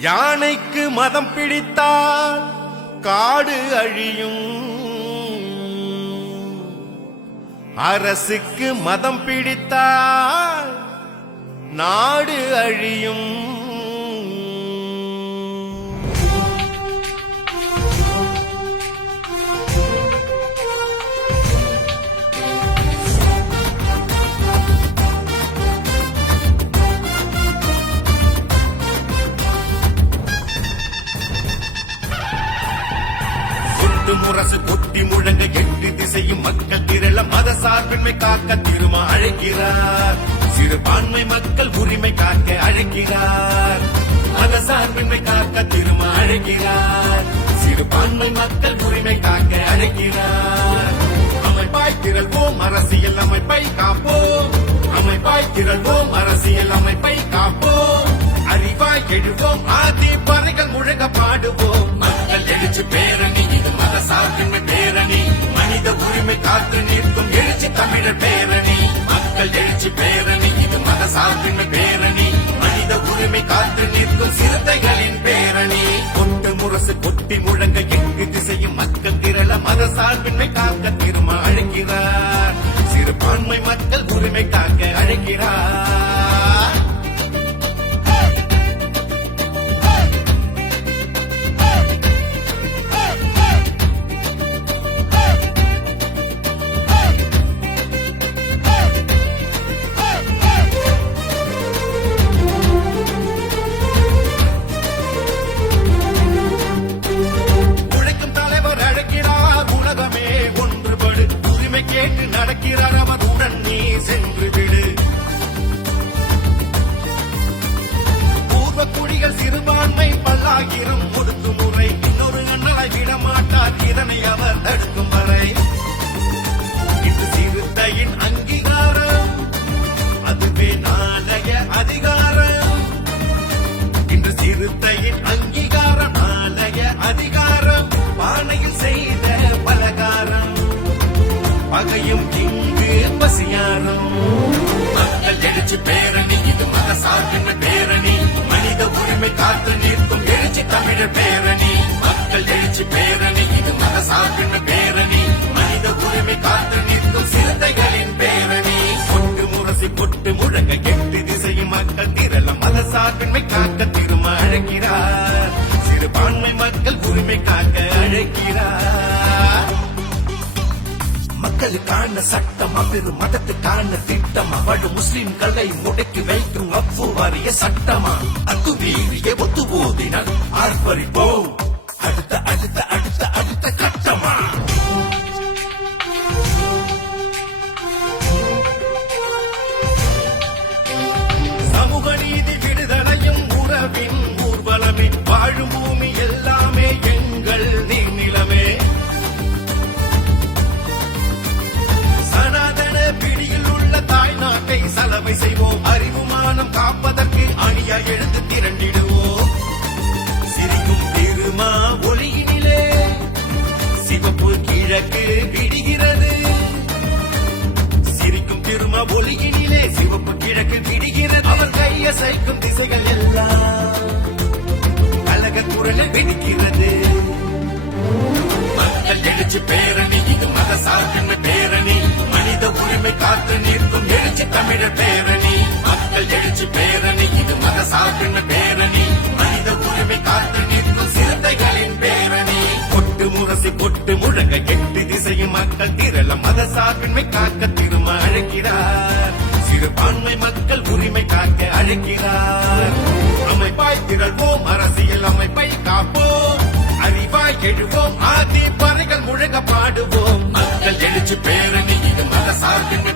யானைக்கு மதம் பிடித்தால் காடு அழியும். அரசுக்கு மதம் பிடித்தால் நாடு அழியும். கொட்டு முரசு கொட்டி முழங்க எட்டு திசையும் மக்கள் திரள மத சார்பின்மை காக்க திருமா அழைக்கிறார். சிறுபான்மை மக்கள் உரிமை காக்க அழைக்கிறார். மத சார்பின்மை காக்க திருமா அழைக்கிறார். சிறுபான்மை மக்கள் உரிமை காக்க அழைக்கிறார். அமைப்பாய் திரள்வோம் அரசியல் அமைப்பை காப்போம். அமைப்பாய் திரள்வோம் அரசியல் அமைப்பை காப்போம். அறிவாய் எழுவோம் ஆதி பறைகள் முழங்க பாடுவோம். மக்கள் எழுச்சி பேரணி சார்பின்மை பேரணி மனித உரிமை காத்து நிற்கும் எழுச்சி தமிழர் பேரணி. மக்கள் எழுச்சி பேரணி இது மத சார்பின்மை பேரணி. மனித உரிமை காத்து நிற்கும் சிறுத்தைகளின் பேரணி. கொண்டு முரசு கொட்டி முழங்க எங்கு திசையும் மக்கள் திரள மத சார்பின்மை காக்க திரும்ப அழைக்கிறார். சிறுபான்மை மக்கள் உரிமை காக்க அழைக்கிறார். நடக்கிறார் நீ சென்று விடு. பூர்வ குடிகள் சிறுபான்மை பல்லாயிரம் ஒடுக்குமுறை இன்னொரு அண்ணலாய் விட மாட்டார் இதனை அவர் தடுக்கும் வரை. இது சிறுத்தையின் அங்கீகாரம் அதுவே நாளைய அதிகாரம். இன்று சிறுத்தையின் அங்கீகாரம் நாளைய அதிகாரம். பானையில் செய்த பலகாரம் பகையும் பசியாரும் மக்கள் எழுச்சி பேரணி இது மத சார்பின் பேரணி. மனித உரிமை காத்து நிற்கும் எழுச்சி தமிழர் பேரணி. மக்கள் எழுச்சி பேரணி இது மத சார்பின் பேரணி. மனித உரிமை காத்து நிற்கும் சிறுத்தைகளின் பேரணி. கொட்டு முரசி கொட்டு முழங்க எட்டு திசையும் மக்கள் திரள மத சார்பின்மை காக்க திரும்ப அழைக்கிறார். சிறுபான்மை மக்கள் உரிமை காக்க அழைக்கிறார். மக்களுக்கான சட்டம் அவ்விரு மதத்துக்கான திட்டம். அவள் முஸ்லிம்களை முடக்கி வைக்கும் அப்பு வரிய சட்டமா? அத்து வீரிய ஒத்து போதினால் ஆர்ப்பரிப்போம் அடுத்த அடுத்த அடுத்த நாட்டை செய்வோம். அறிவுமானம் காப்பதற்கு அணியா எழுந்து திரண்டிடுவோம். சிரிக்கும் திருமா ஒளியினிலே சிவப்பு கிழக்கு விடுகிறது. சிரிக்கும் திருமா ஒளியினிலே சிவப்பு கிழக்கு விடுகிறது. அவர் கையசைக்கும் திசைகள் எல்லாம் கழக குரலில் வெடிக்கிறது. மக்கள் எழுச்சி பேரணி இது மத சார்பின்மை பேரணி. மனித உரிமை காத்து நிற்கும் எழுச்சி தமிழர் பேரணி. மக்கள் திரள மத சார்பின்மை காக்க திரும்ப அழைக்கிறார். சிறுபான்மை மக்கள் உரிமை காக்க அழைக்கிறார். அமைப்பாய் திரள்வோம் அரசியல் அமைப்பை காப்போம். அறிவாய் எழுவோம் ஆதி பறைகள் முழங்க பாடுவோம். மக்கள் எழுச்சி பேரணி இது மத சார்பின்மை